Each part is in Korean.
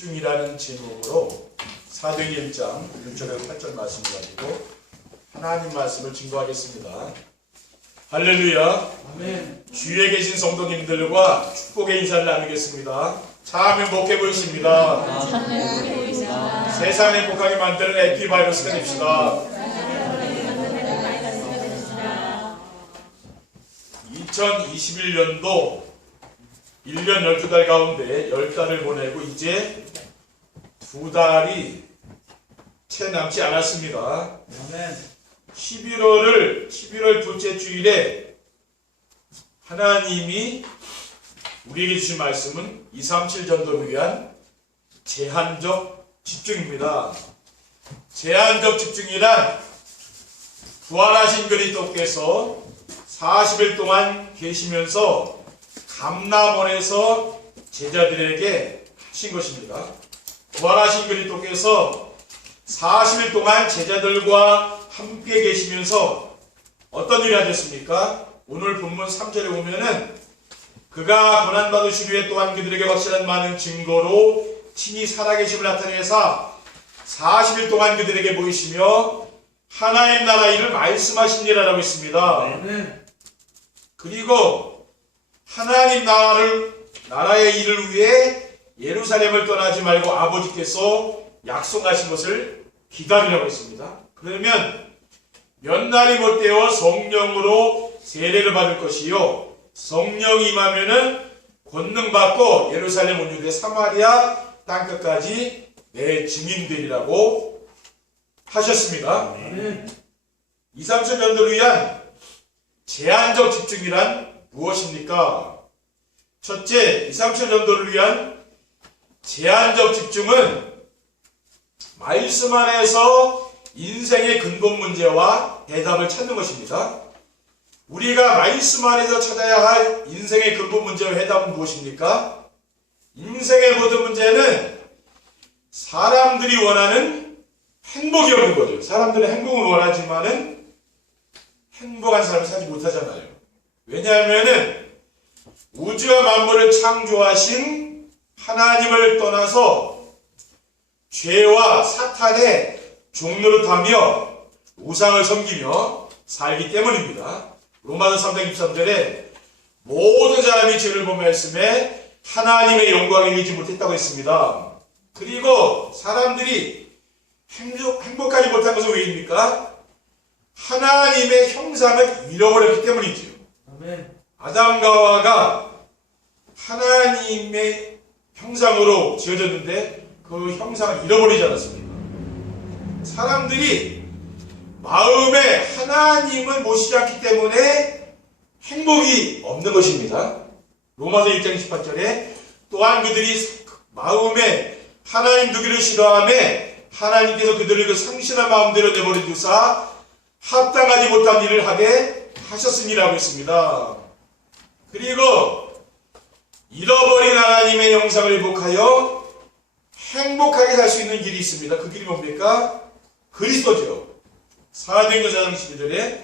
집중이라는 제목으로 사도행전 1장 6절에서 8절 말씀 가지고 하나님 말씀을 증거하겠습니다. 할렐루야. 아멘. 주위에 계신 성도님들과 축복의 인사를 나누겠습니다. 참 행복해 보이십니다. 세상 행복하게 만드는 에피바이러스가 됩시다. 2021년도 1년 12달 가운데 10달을 보내고 이제 2달이 채 남지 않았습니다. 아멘. 11월 둘째 주일에 하나님이 우리에게 주신 말씀은 237 전도를 위한 제한적 집중입니다. 제한적 집중이란 부활하신 그리스도께서 40일 동안 계시면서 감람원에서 제자들에게 하신 것입니다. 부활하신 그리스도께서 40일 동안 제자들과 함께 계시면서 어떤 일을 하셨습니까? 오늘 본문 3절에 보면은 그가 고난받으신 후에 또한 그들에게 확실한 많은 증거로 친히 살아계심을 나타내사 40일 동안 그들에게 보이시며 하나님 나라 일을 말씀하시니라라고 있습니다. 아멘. 그리고 하나님 나라의 일을 위해 예루살렘을 떠나지 말고 아버지께서 약속하신 것을 기다리라고 했습니다. 그러면 몇 날이 못되어 성령으로 세례를 받을 것이요 성령이 임하면은 권능 받고 예루살렘 온 유대 사마리아 땅끝까지 내 증인되리라고 하셨습니다. 아멘. 237 전도를 위한 제한적 집중이란 무엇입니까? 첫째, 237 전도를 위한 제한적 집중은 말씀 안에서 인생의 근본 문제와 대답을 찾는 것입니다. 우리가 말씀 안에서 찾아야 할 인생의 근본 문제와 해답은 무엇입니까? 인생의 모든 문제는 사람들이 원하는 행복이 없는 거죠. 사람들은 행복을 원하지만은 행복한 삶을 살지 못하잖아요. 왜냐하면은 우주와 만물을 창조하신 하나님을 떠나서 죄와 사탄의 종노릇하며 우상을 섬기며 살기 때문입니다. 로마서 3장 23절에 모든 사람이 죄를 범하였음에 하나님의 영광을 이루지 못했다고 했습니다. 그리고 사람들이 행복하지 못한 것은 왜입니까? 하나님의 형상을 잃어버렸기 때문이지요. 아멘. 아담과 하와가 하나님의 형상으로 지어졌는데 그 형상을 잃어버리지 않았습니까? 사람들이 마음에 하나님을 모시지 않기 때문에 행복이 없는 것입니다. 로마서 1장 18절에 또한 그들이 마음에 하나님 두기를 싫어하며 하나님께서 그들을 그 상실한 마음대로 내버려 두사 합당하지 못한 일을 하게 하셨음이라고 했습니다. 그리고 잃어버린 하나님의 형상을 회복하여 행복하게 살 수 있는 길이 있습니다. 그 길이 뭡니까? 그리스도죠. 사도행전 4장 12절에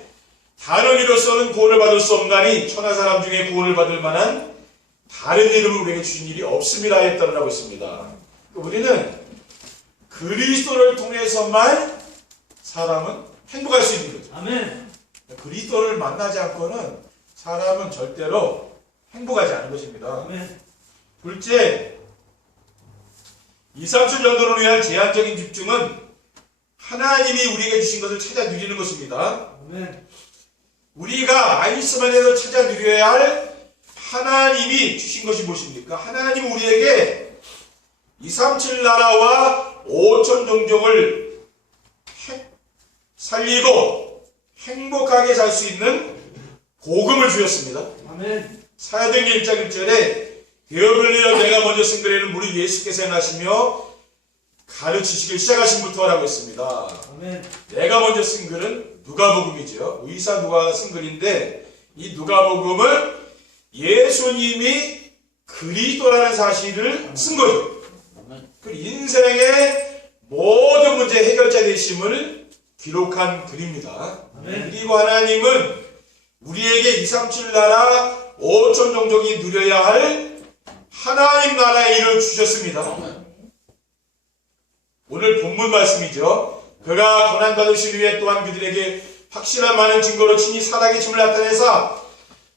다른 이로서는 구원을 받을 수 없나니 천하 사람 중에 구원을 받을 만한 다른 이름을 우리에게 주신 일이 없음이라 했다라고 했습니다. 우리는 그리스도를 통해서만 사람은 행복할 수 있는 거죠. 아멘. 그리스도를 만나지 않고는 사람은 절대로 행복하지 않은 것입니다. 아멘. 둘째, 237 전도를 위한 제한적인 집중은 하나님이 우리에게 주신 것을 찾아 누리는 것입니다. 아멘. 우리가 말씀 안에서 찾아 누려야 할 하나님이 주신 것이 무엇입니까? 하나님은 우리에게 237 나라와 5천 종족을 살리고 행복하게 살 수 있는 복음을 주셨습니다. 아멘. 사도행전 1장 1절에 되어버리려 내가 먼저 쓴 글에는 무릇 예수께서 행하시며 가르치시길 시작하신부터라고 했습니다. 아멘. 내가 먼저 쓴 글은 누가복음이죠. 의사 누가가 쓴 글인데 이 누가복음을 예수님이 그리스도라는 사실을 쓴 거죠. 그 인생의 모든 문제 해결자 되심을 기록한 글입니다. 아멘. 그리고 하나님은 우리에게 237 나라 5천 종족이 누려야 할 하나님 나라의 일을 주셨습니다. 오늘 본문 말씀이죠. 그가 고난받으시기 위해 또한 그들에게 확실한 많은 증거로 친히 사랑의 짐을 나타내사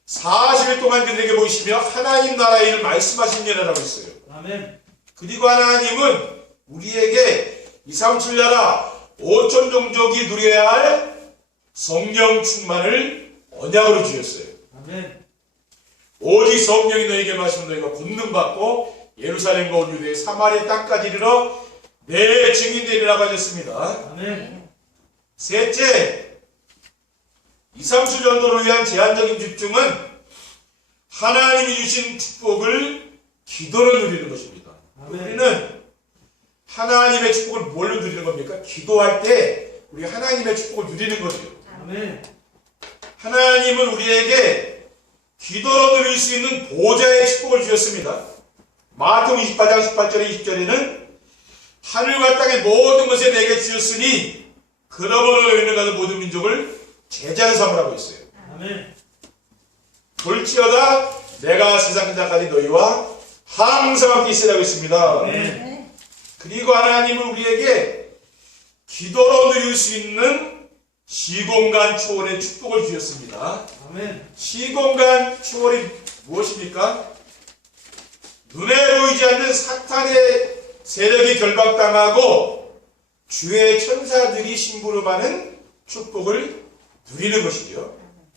40일 동안 그들에게 보이시며 하나님 나라의 일을 말씀하시니라라고 했어요. 아멘. 그리고 하나님은 우리에게 237 나라 5천 종족이 누려야 할 성령 충만을 언약으로 주셨어요. 아멘. 오직 성령이 너에게 마시면 너희가 권능 받고 예루살렘과 온 유대 사마리아 땅까지 이르러 내 증인되리라고 하셨습니다. 아멘. 셋째, 237 전도를 위한 제한적인 집중은 하나님이 주신 축복을 기도로 누리는 것입니다. 아멘. 우리는 하나님의 축복을 뭘로 누리는 겁니까? 기도할 때 우리 하나님의 축복을 누리는 거죠. 아멘. 하나님은 우리에게 기도로 누릴 수 있는 보좌의 축복을 주셨습니다. 마태복음 28장 18절에 20절에는 하늘과 땅의 모든 것에 내게 주셨으니 그러므로 너희는 가는 모든 민족을 제자로 삼으라고 했어요. 아멘. 볼지어다 내가 세상 끝날까지 너희와 항상 함께 있으라고 했습니다. 아멘. 그리고 하나님은 우리에게 기도로 누릴 수 있는 시공간 초월의 축복을 주셨습니다. 아멘. 시공간 초월이 무엇입니까? 눈에 보이지 않는 사탄의 세력이 결박당하고 주의 천사들이 심부름하는 축복을 누리는 것이죠.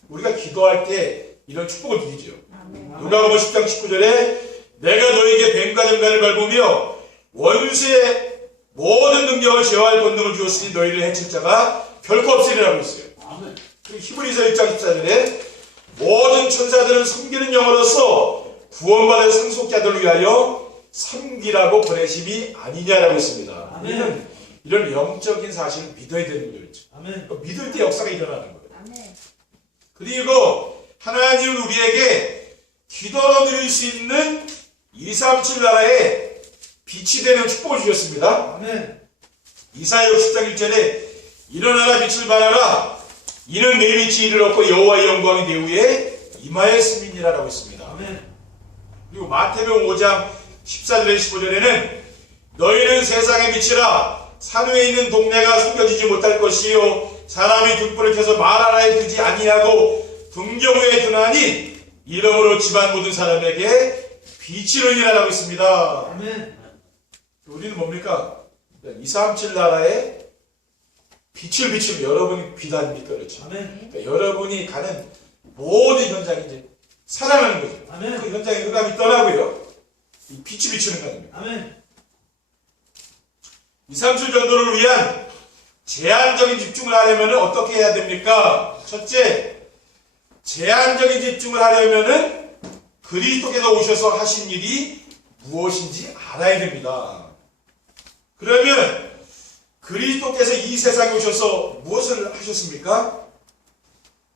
우리가 기도할 때 이런 축복을 누리죠. 누가복음 10장 19절에 내가 너에게 뱀과 등간을 밟으며 원수의 모든 능력을 제어할 권능을 주었으니 너희를 해칠 자가 결코 없으리라고 했어요. 아멘. 히브리서 1장 14절에 모든 천사들은 섬기는 영으로서 구원받은 상속자들을 위하여 섬기라고 보내심이 아니냐라고 했습니다. 아멘. 우리는 이런 영적인 사실을 믿어야 되는 거죠. 아멘. 믿을 때 역사가 일어나는 거예요. 아멘. 그리고 하나님은 우리에게 기도로 누릴 수 있는 237 나라에 빛이 되는 축복을 주셨습니다. 아멘. 이사야 60장 1절에 일어나라 빛을 발하라 이는 내 빛이 이를 얻고 여호와의 영광이 내 위에 임하였음이니라라고 했습니다. 아멘. 그리고 마태복음 5장 14절에 15절에는 너희는 세상의 빛이라 산 위에 있는 동네가 숨겨지지 못할 것이요 사람이 등불을 켜서 말하라에 두지 아니하고 등경우에 두나니 이러므로 집안 모든 사람에게 빛을 이라라고 했습니다. 아멘. 우리는 뭡니까? 237 나라에 빛을 비추면 여러분이 빛 아닙니까? 그렇죠? 아멘. 그러니까 여러분이 가는 모든 현장이 이제 살아나는 거죠. 아멘. 그 현장에 흑암이 떠나고요. 이 빛이 비추는 거 아닙니까? 아멘. 237 전도를 위한 제한적인 집중을 하려면 어떻게 해야 됩니까? 첫째, 제한적인 집중을 하려면은 그리스도께서 오셔서 하신 일이 무엇인지 알아야 됩니다. 그러면 그리스도께서 이 세상에 오셔서 무엇을 하셨습니까?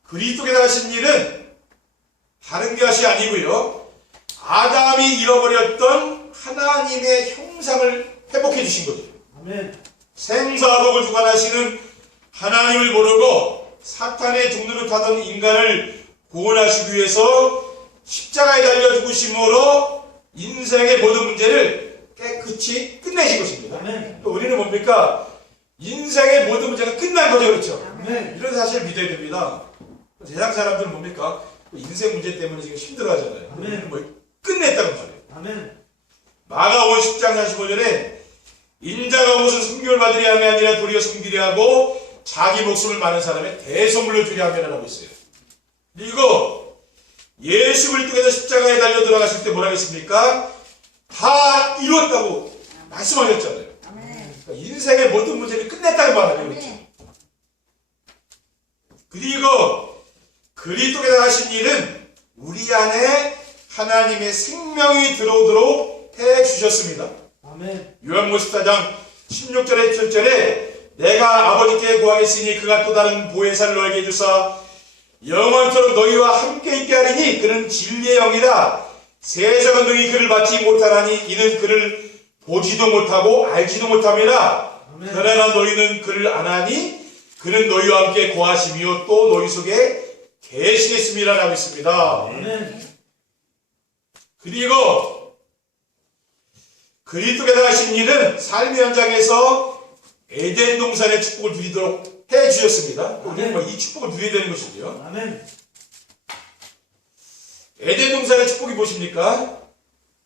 그리스도께서 하신 일은 다른 것이 아니고요. 아담이 잃어버렸던 하나님의 형상을 회복해 주신 거죠. 아멘. 생사복을 주관하시는 하나님을 모르고 사탄의 종로를 타던 인간을 구원하시기 위해서 십자가에 달려 죽으심으로 인생의 모든 문제를 깨끗이 끝내신 것입니다. 아멘. 또 우리는 뭡니까? 인생의 모든 문제가 끝난 거죠. 그렇죠? 아멘. 이런 사실을 믿어야 됩니다. 세상 사람들은 뭡니까? 인생 문제 때문에 지금 힘들어 하잖아요. 아멘. 우리는 뭐 끝냈다는 말이에요. 아멘. 마가복음 10장 45절에 인자가 무슨 섬김을 받으려 함이 아니라 도리어 섬기려 하고 자기 목숨을 많은 사람의 대선물로 주려 함이라고 했어요. 그리고 예수 그리스도께서 십자가에 달려 들어가실 때 뭐라고 했습니까? 다 이뤘다고 말씀하셨잖아요. 아멘. 그러니까 인생의 모든 문제를 끝냈다고 말하는 거죠. 아멘. 그리고 그리스도께서 하신 일은 우리 안에 하나님의 생명이 들어오도록 해주셨습니다. 아멘. 요한복음 14장 16절에 7절에 내가 아버지께 구하겠으니 그가 또 다른 보혜사를 너에게 주사 영원토록 너희와 함께 있게 하리니 그는 진리의 영이라 세상은 능히 그를 받지 못하나니 이는 그를 보지도 못하고 알지도 못함이라. 아멘. 그러나 너희는 그를 아나니 그는 너희와 함께 거하시며 또 너희 속에 계시겠습니다라고 했습니다. 아멘. 그리고 그리스도께서 하신 일은 삶의 현장에서 에덴 동산의 축복을 누리도록 해 주셨습니다. 우리는 아멘. 이 축복을 누려야 되는 것이고요. 아멘. 에덴 동산의 축복이 무엇입니까?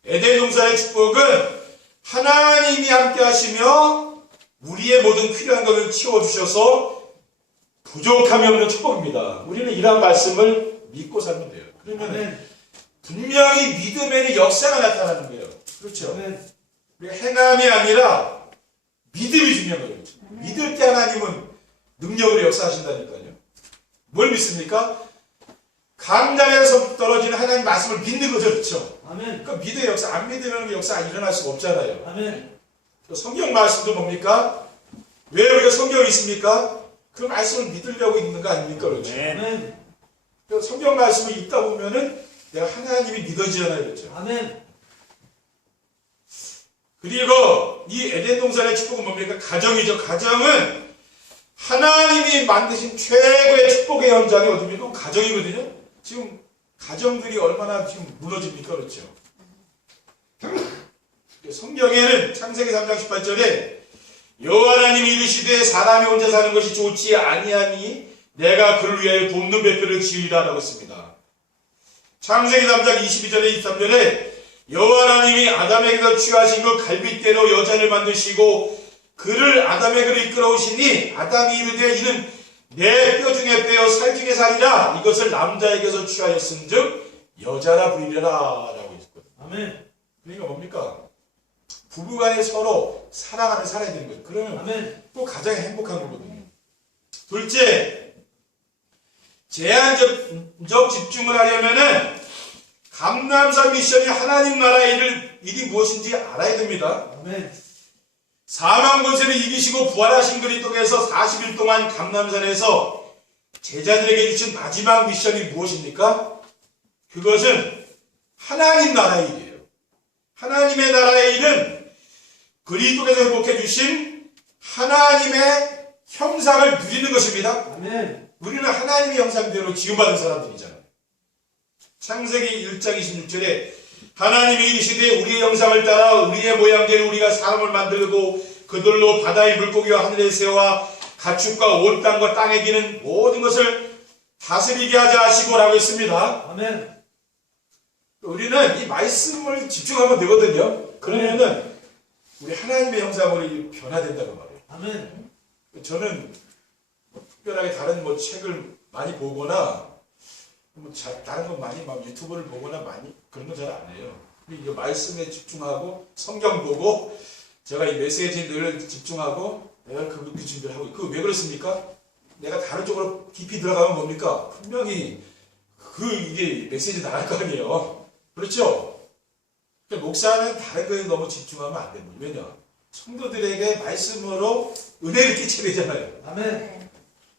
에덴 동산의 축복은 하나님이 함께 하시며 우리의 모든 필요한 것을 채워주셔서 부족함이 없는 축복입니다. 우리는 이러한 말씀을 믿고 살면 돼요. 그러면 아멘. 분명히 믿음에는 역사가 나타나는 거예요. 그렇죠? 아멘. 우리가 행함이 아니라 믿음이 중요한 거죠. 믿을 때 하나님은 능력으로 역사하신다니까요. 뭘 믿습니까? 강단에서 떨어지는 하나님 말씀을 믿는 거죠. 그렇죠? 아멘. 그러니까 믿음의 역사, 안 믿으면 역사가 일어날 수가 없잖아요. 아멘. 또 성경 말씀도 뭡니까? 왜 우리가 성경이 있습니까? 그 말씀을 믿으려고 있는 거 아닙니까? 그렇죠? 아멘. 그래서 성경 말씀을 읽다 보면은 내가 하나님이 믿어지잖아요. 그렇죠? 아멘. 그리고 이 에덴 동산의 축복은 뭡니까? 가정이죠. 가정은 하나님이 만드신 최고의 축복의 현장이 어디입니까? 가정이거든요. 지금 가정들이 얼마나 지금 무너집니까? 그렇죠? 성경에는 창세기 3장 18절에 여호와 하나님이 이르시되 사람이 혼자 사는 것이 좋지 아니하니 내가 그를 위하여 돕는 배표를 지으리라 라고 했습니다. 창세기 3장 22절에 23절에 여호와 하나님이 아담에게서 취하신 그 갈빗대로 여자를 만드시고 그를 아담에게로 이끌어오시니 아담이 이르되 이는 내 뼈 중에 뼈요 살 중에 살이라 이것을 남자에게서 취하였은즉 여자라 부르리라 라고 했거든요. 아멘. 그러니까 뭡니까? 부부간에 서로 사랑하며 살아야 되는 거예요. 그러면 아멘. 또 가장 행복한 거거든요. 둘째, 제한적 집중을 하려면은 감람산 미션이 하나님 나라의 일이 무엇인지 알아야 됩니다. 아멘. 사망 권세를 이기시고 부활하신 그리스도께서 40일 동안 감람산에서 제자들에게 주신 마지막 미션이 무엇입니까? 그것은 하나님 나라의 일이에요. 하나님의 나라의 일은 그리스도께서 회복해 주신 하나님의 형상을 누리는 것입니다. 아멘. 우리는 하나님의 형상대로 지음받은 사람들이잖아요. 창세기 1장 26절에 하나님이 이르시되 우리의 형상을 따라 우리의 모양대로 우리가 사람을 만들고 그들로 바다의 물고기와 하늘의 새와 가축과 온 땅과 땅에 기는 모든 것을 다스리게 하자 하시고라고 했습니다. 아멘. 우리는 이 말씀을 집중하면 되거든요. 그러면은 우리 하나님의 형상으로 변화된다는 말이에요. 아멘. 저는 특별하게 다른 책을 많이 보거나 다른 거 많이 막 유튜브를 보거나 많이 그런 건 잘 안 해요. 이 말씀에 집중하고 성경 보고 제가 이 메시지에 늘 집중하고 내가 그 준비를 하고 그 왜 그렇습니까? 내가 다른 쪽으로 깊이 들어가면 뭡니까? 분명히 이게 메시지 나갈 거 아니에요. 그렇죠? 목사는 다른 거에 너무 집중하면 안 됩니다. 왜냐? 성도들에게 말씀으로 은혜를 끼쳐야 되잖아요. 아멘.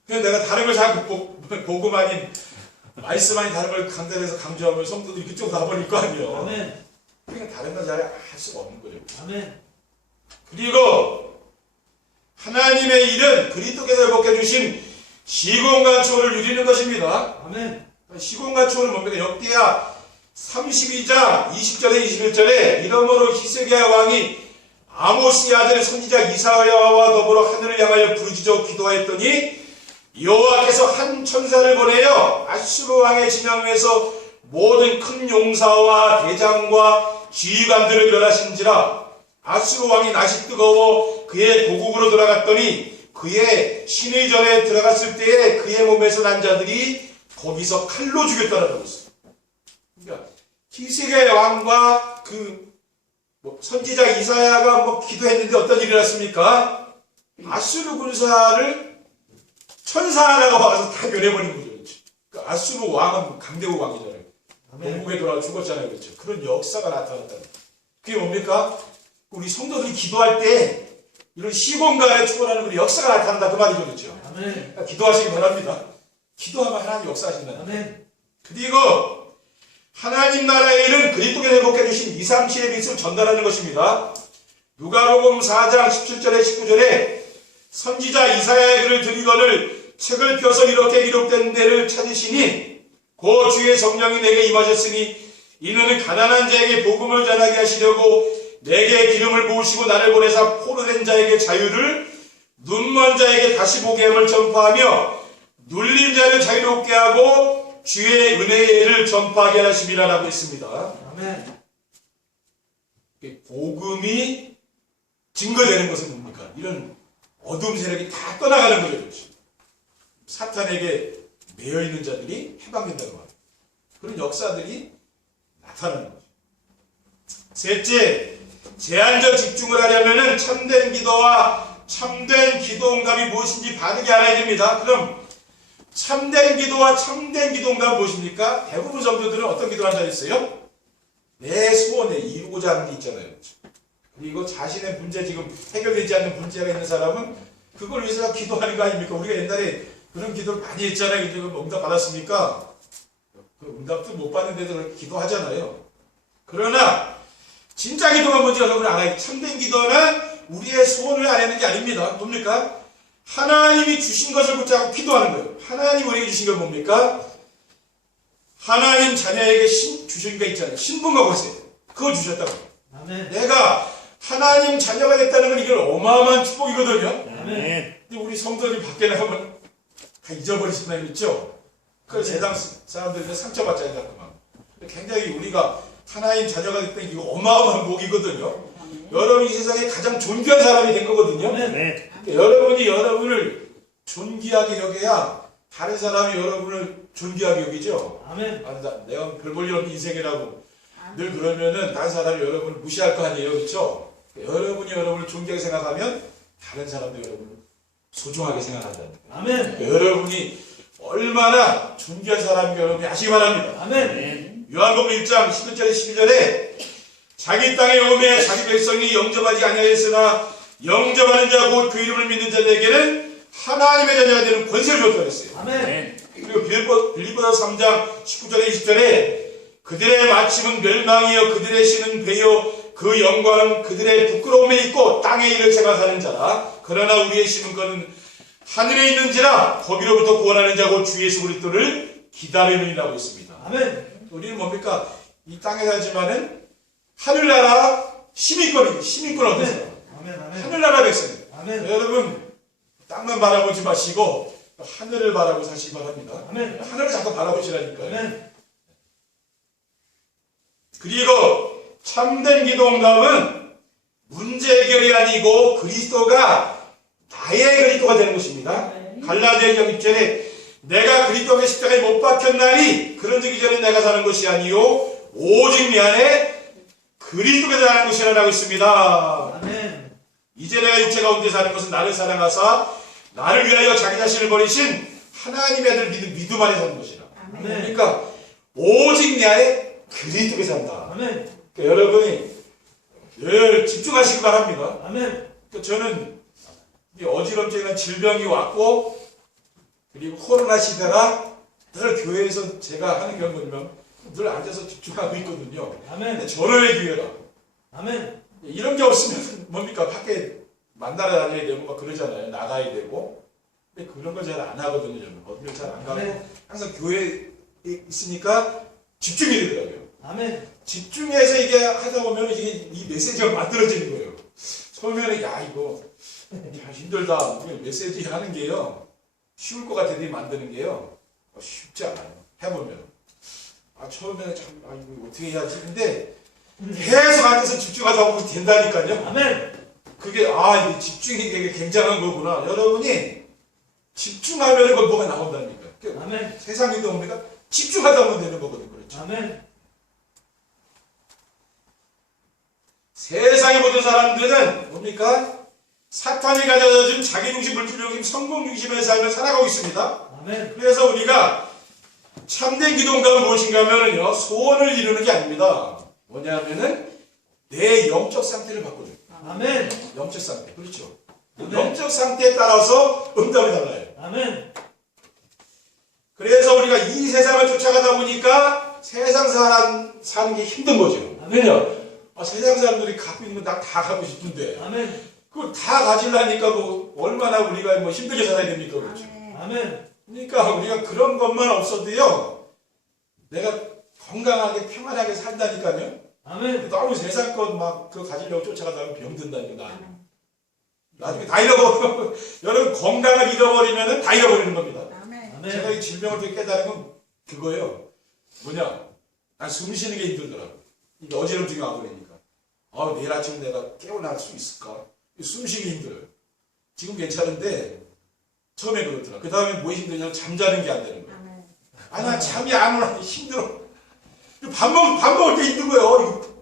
그래서 내가 다른 걸 자꾸 보고 아닌 말씀 아닌 다른 걸 강단해서 강조하면 성도들이 그쪽으로 가버릴 거 아니에요. 아멘. 그러니까 다른 건 잘 할 수가 없는 거예요. 아멘. 그리고 하나님의 일은 그리스도께서 회복해 주신 시공간초를 누리는 것입니다. 아멘. 시공간초는 뭡니까? 역대하 32장 20절에 21절에 이러므로 히스기야 왕이 아모스의 아들 선지자 이사야와 더불어 하늘을 향하여 부르짖어 기도하였더니 여호와께서 한 천사를 보내어 아수르 왕의 진영에서 모든 큰 용사와 대장과 지휘관들을 멸하신지라. 아수르 왕이 낯이 뜨거워 그의 고국으로 돌아갔더니 그의 신의 전에 들어갔을 때에 그의 몸에서 난 자들이 거기서 칼로 죽였다라고 했어요. 그러니까 히스기야 왕과 선지자 이사야가 기도했는데 어떤 일이 났습니까? 아수르 군사를 천사 하나가 와서 다 멸해버린 거죠. 그러니까 아수르 왕은 강대국 왕이잖아요. 영국에 돌아가 죽었잖아요. 그렇죠? 그런 역사가 나타났다. 그게 뭡니까? 우리 성도들이 기도할 때 이런 시공간에 축원하는 그런 역사가 나타난다. 그 말이죠. 그렇죠? 아멘. 그러니까 기도하시기 바랍니다. 기도하면 하나님 역사하신다. 아멘. 그리고 하나님 나라의 일은 그리스도께서 회복해 주신 2, 3, 7의 빛을 전달하는 것입니다. 누가복음 4장 17절에 19절에 선지자 이사야의 글을 들이거늘 책을 펴서 이렇게 기록된 데를 찾으시니 그 주의 성령이 내게 임하셨으니 이는 가난한 자에게 복음을 전하게 하시려고 내게 기름을 부으시고 나를 보내사 포로된 자에게 자유를 눈먼 자에게 다시 보게 함을 전파하며 눌린 자를 자유롭게 하고 주의 은혜를 전파하게 하심이라라고 했습니다. 아멘. 복음이 증거되는 것은 뭡니까? 이런 어둠 세력이 다 떠나가는 거죠. 사탄에게 매여 있는 자들이 해방된다고 합니다. 그런 역사들이 나타나는 거죠. 셋째, 제한적 집중을 하려면 참된 기도와 참된 기도 응답이 무엇인지 바르게 알아야 됩니다. 그럼 참된 기도와 참된 기도 응답은 무엇입니까? 대부분 성도들은 어떤 기도를 한다 했어요? 내 소원에 이루고자 하는 게 있잖아요. 그리고 자신의 문제, 지금 해결되지 않는 문제가 있는 사람은 그걸 위해서 기도하는 거 아닙니까? 우리가 옛날에 그런 기도를 많이 했잖아요. 근데 그 응답 받았습니까? 그 응답도 못 받는데도 그렇게 기도하잖아요. 그러나 진짜 기도가 뭔지 여러분 알아야 참된 기도는 우리의 소원을 아뢰는 게 아닙니다. 뭡니까? 하나님이 주신 것을 붙잡고 기도하는 거예요. 하나님 우리에게 주신 건 뭡니까? 하나님 자녀에게 주신 게 있잖아요. 신분과 권세. 그거 주셨다고. 아멘. 내가 하나님 자녀가 됐다는 건 이걸 어마어마한 축복이거든요. 아멘. 근데 우리 성도들이 밖에 나가면 다 잊어버리신 날 있죠? 그 세상 사람들이 상처받잖아요. 자꾸만. 굉장히 우리가 하나님 자녀가 됐다는 이거 어마어마한 복이거든요. 여러분이 이 세상에 가장 존귀한 사람이 된 거거든요. 아멘. 여러분이 여러분을 존귀하게 여겨야 다른 사람이 여러분을 존귀하게 여기죠. 아멘. 내가 별 볼 일 없는 인생이라고 늘 그러면은 다른 사람이 여러분을 무시할 거 아니에요. 그렇죠? 여러분이 여러분을 존귀하게 생각하면 다른 사람도 여러분을 소중하게 생각한다는 거예요. 아멘. 여러분이 얼마나 존귀한 사람인가 여러분이 아시기 바랍니다. 아멘. 요한복음 1장 11절에 12절에 자기 땅에 오매 자기 백성이 영접하지 아니하였으나 영접하는 자 곧 그 이름을 믿는 자들에게는 하나님의 자녀가 되는 권세를 줬다고 했어요. 아멘. 그리고 빌립보서 3장 19절에 20절에 그들의 마침은 멸망이요 그들의 신은 배요 그 영광은 그들의 부끄러움에 있고 땅에 이를 생각하는 자라. 그러나 우리의 심은 것은 하늘에 있는지라 거기로부터 구원하는 자고 주 예수 그리스도를 기다리느니라고 했습니다. 아멘. 우리는 뭡니까? 이 땅에 살지만은 하늘나라 시민권 얻은 사람. 아멘. 아멘. 하늘나라 백성. 아멘. 여러분 땅만 바라보지 마시고 하늘을 바라보고 사시기 바랍니다. 아멘. 하늘을 자꾸 바라보시라니까요. 아멘. 그리고 참된 기도 응답은 문제 해결이 아니고 그리스도가 나의 그리스도가 되는 것입니다. 갈라디아 6절에 내가 그리스도의 십자가에 못 박혔나니 그런즉 이전에 내가 사는 것이 아니요 오직 내 안에 그리스도가 사는 것이라고 있습니다. 아멘. 이제 내가 육체 가운데 사는 것은 나를 사랑하사 나를 위하여 자기 자신을 버리신 하나님의 아들 믿음 안에 사는 것이라. 아멘. 그러니까 오직 내 안에 그리스도가 산다. 아멘. 그러니까 여러분이 늘 집중하시기 바랍니다. 아멘. 그러니까 저는 이 어지럼증이나 질병이 왔고 그리고 코로나 시대라 늘 교회에서 제가 하는 경우는 늘 앉아서 집중하고 있거든요. 아멘. 근데 전원의 기회라. 아멘. 이런 게 없으면 뭡니까? 밖에 만나러 다녀야 되고 막 그러잖아요. 나가야 되고. 근데 그런 걸 잘 안 하거든요. 저는 어디를 잘 안 가고 아멘. 항상 교회에 있으니까 집중이 되더라고요. 아멘. 집중해서 이게 하다 보면 이게 이 메시지가 만들어지는 거예요. 처음에는 야 이거 야, 힘들다. 메시지 하는 게요. 쉬울 것 같은데 만드는 게요. 쉽지 않아요. 해보면. 처음에는 참 이거 어떻게 해야지. 근데 계속 앉아서 집중하다 보면 된다니까요. 아멘. 그게 이게 집중이 되게 굉장한 거구나. 여러분이 집중하면 그 뭐가 나온다니까. 아멘. 세상 일도 뭡니까? 집중하다 보면 되는 거거든요. 그렇죠. 아멘. 세상의 모든 사람들은 뭡니까? 사탄이 가져다 준 자기중심, 물질중심, 성공중심의 삶을 살아가고 있습니다. 아멘. 그래서 우리가 참된 기도응답은 무엇인가 하면요, 소원을 이루는 게 아닙니다. 뭐냐면은 내 영적 상태를 바꿔줘요. 아멘. 영적 상태. 그렇죠. 아멘. 영적 상태에 따라서 응답이 달라요. 아멘. 그래서 우리가 이 세상을 쫓아가다 보니까 세상 사람 사는 게 힘든 거죠. 왜냐? 세상 사람들이 갖고 있는 거 나 다 갖고 싶은데 아멘. 그걸 다 가지려니까 뭐 얼마나 우리가 뭐 힘들게 살아야 됩니까? 그렇죠. 아멘. 그러니까 우리가 그런 것만 없어도요, 내가 건강하게 평안하게 산다니까요. 아멘. 너무 세상 것 막 그거 가지려고 쫓아가다 보면 병든다니까. 나중에 다 잃어버리고 여러분 건강을 잃어버리면 다 잃어버리는 겁니다. 아멘. 아멘. 제가 이 질병을 되게 깨달은 건 그거예요. 뭐냐? 난 숨 쉬는 게 힘들더라고. 이게 어지럼증이 와버리니까. 내일 아침에 내가 깨어날 수 있을까? 숨 쉬기 힘들어요. 지금 괜찮은데 처음에 그렇더라. 그 다음에 뭐 힘드냐면 잠자는 게 안 되는 거야. 아멘. 나 잠이 안 오나 힘들어. 밥 먹을 때 힘들고요.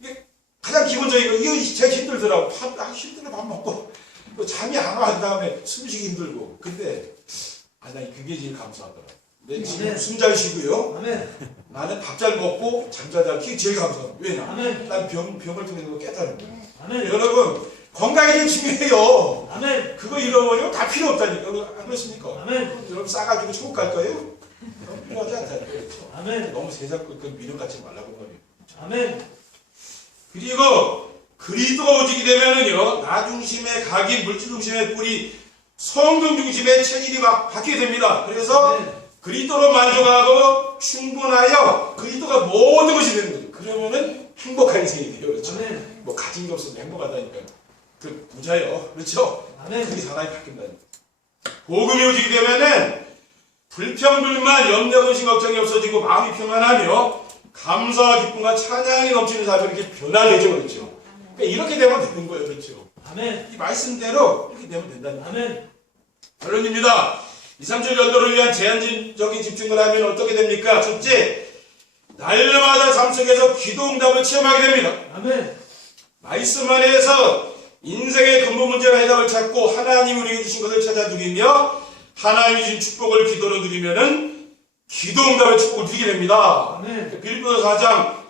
이게 가장 기본적인 거, 이거 제일 힘들더라고. 힘들어 밥 먹고. 잠이 안 와. 그 다음에 숨 쉬기 힘들고. 근데, 난 그게 제일 감사하더라. 내 지금 아멘. 숨 잘 쉬고요. 아멘. 나는 밥 잘 먹고 잠 잘 자고 그게 제일 감사하다. 왜냐? 아멘. 난 병을 통해서 그거 깨달은 거야. 아멘. 여러분, 건강이 제일 중요해요. 아멘. 그거 잃어버리면 다 필요 없다니까. 안 그렇습니까? 아멘. 여러분 싸가지고 천국 갈 거예요? 필요하지 않다니까. 그렇죠? 아멘. 너무 세상 그 미련 갖지 말라고 말이에요. 아멘. 그리고 그리스도가 오시게 되면은요, 나 중심의 각인, 물질 중심의 뿌리, 성경 중심의 체질이 막 바뀌게 됩니다. 그래서 아멘. 그리스도로 만족하고 충분하여 그리스도가 모든 것이 되는 거죠. 그러면은 행복한 인생이 돼요. 그렇죠? 아멘. 뭐 가진 게 없어도 행복하다니까요. 그 부자요. 그렇죠? 아멘. 그게 사람이 바뀐다니까. 복음이 오시게 되면은 불평불만, 염려, 근심, 걱정이 없어지고 마음이 평안하며 감사와 기쁨과 찬양이 넘치는 삶으로 이렇게 변화되죠. 그렇죠? 그러니까 이렇게 되면 되는 거예요. 그렇죠? 아멘. 이 말씀대로 이렇게 되면 된다니까. 아멘. 결론입니다. 2, 3절 연도를 위한 제한적인 집중을 하면 어떻게 됩니까? 첫째, 날마다 삶 속에서 기도 응답을 체험하게 됩니다. 아멘. 말씀 안에서 인생의 근본 문제와 해답을 찾고 하나님이 우리에게 주신 것을 찾아 누리며 하나님이 주신 축복을 기도로 누리면은 기도 응답의 축복을 누리게 됩니다. 아멘. 빌립보서 4장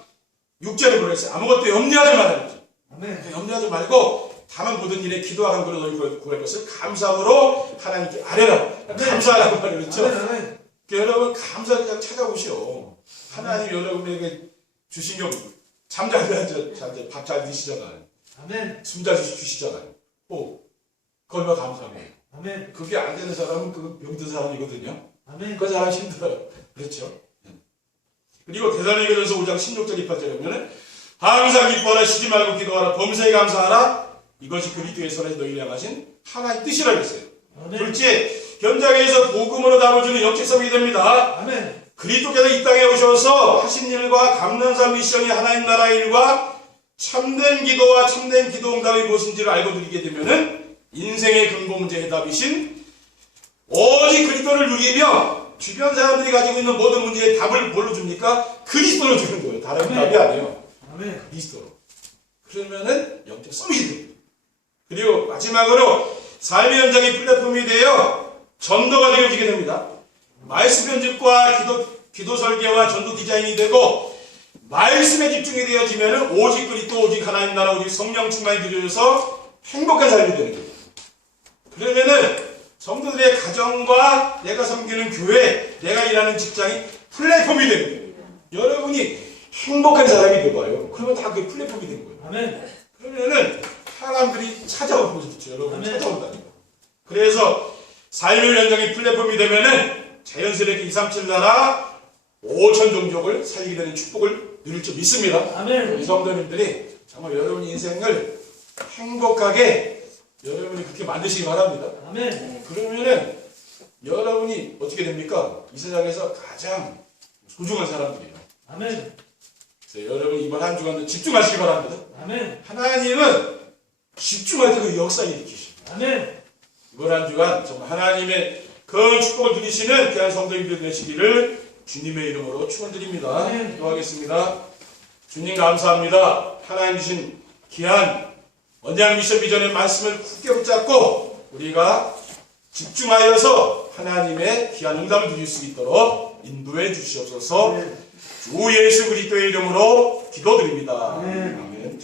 6절에 뭐라 했어요? 아무것도 염려하지 말라 그랬죠. 아멘. 염려하지 말고 다만 모든 일에 기도와 간구로 너희 구할 것을 감사함으로 하나님께 아뢰라. 감사하라고 말을 그랬죠. 아멘. 아멘. 여러분 감사하게 찾아보시오. 하나님 여러분에게 주신 경 잠잘 밥 잘 드시잖아요. 아멘. 숨 잘 주시잖아요. 그 얼마나 감사해요. 아멘. 그게 안 되는 사람은 그 병든 사람이거든요. 아멘. 그 사람 힘들어요. 그렇죠? 그리고 대살로니가전서 5장 16절 28절에 보면은 항상 기뻐하라, 쉬지 말고 기도하라, 범사에 감사하라. 이것이 그리스도의 선에서 너희를 향하신 하나님의 뜻이라고 했어요. 아멘. 둘째, 현장에서 복음으로 답을 주는 영적성이 됩니다. 아멘. 그리스도께서 이 땅에 오셔서 하신 일과 감난산 미션이 하나님 나라 일과 참된 기도와 참된 기도 응답이 무엇인지를 알고 누리게 되면은 인생의 근본 문제 해답이신 오직 그리스도를 누리며 주변 사람들이 가지고 있는 모든 문제의 답을 뭘로 줍니까? 그리스도로 주는 거예요. 다른 아멘. 답이 아니에요. 아멘. 그리스도로. 그러면은 영적 성이 됩니다. 그리고 마지막으로 삶의 현장의 플랫폼이 되어 전도가 되어지게 됩니다. 말씀 편집과 기도 설계와 전도 디자인이 되고 말씀에 집중이 되어지면 오직 그리스도, 오직 하나님 나라, 오직 성령 충만이 누려져서 행복한 삶이 되는 거예요. 그러면은 성도들의 가정과 내가 섬기는 교회, 내가 일하는 직장이 플랫폼이 되는 거예요. 여러분이 행복한 사람이 되어요. 그러면 다 그 플랫폼이 된 거예요. 아멘. 그러면은 사람들이 찾아오는 거죠. 여러분 아멘. 찾아온다니까. 그래서 삶의 현장의 플랫폼이 되면은 자연스럽게 237 나라 5천 종족을 살리게 되는 축복을 누릴 줄 믿습니다. 아멘. 우리 성도님들이 정말 여러분 인생을 행복하게 여러분이 그렇게 만드시기 바랍니다. 아멘. 그러면은 여러분이 어떻게 됩니까? 이 세상에서 가장 소중한 사람들이에요. 아멘. 그래서 여러분 이번 한 주간도 집중하시기 바랍니다. 아멘. 하나님은 집중할 때 그 역사 일으키십니다. 아멘. 이번 한 주간 정말 하나님의 그 축복을 누리시는 귀한 성도님들 되시기를 주님의 이름으로 축원드립니다. 아멘. 기도하겠습니다. 주님 감사합니다. 하나님 주신 귀한 언양 미션 비전의 말씀을 굳게 붙잡고 우리가 집중하여서 하나님의 귀한 응답을 누릴 수 있도록 인도해 주시옵소서. 아멘. 주 예수 그리스도의 이름으로 기도드립니다. 아멘. 아멘.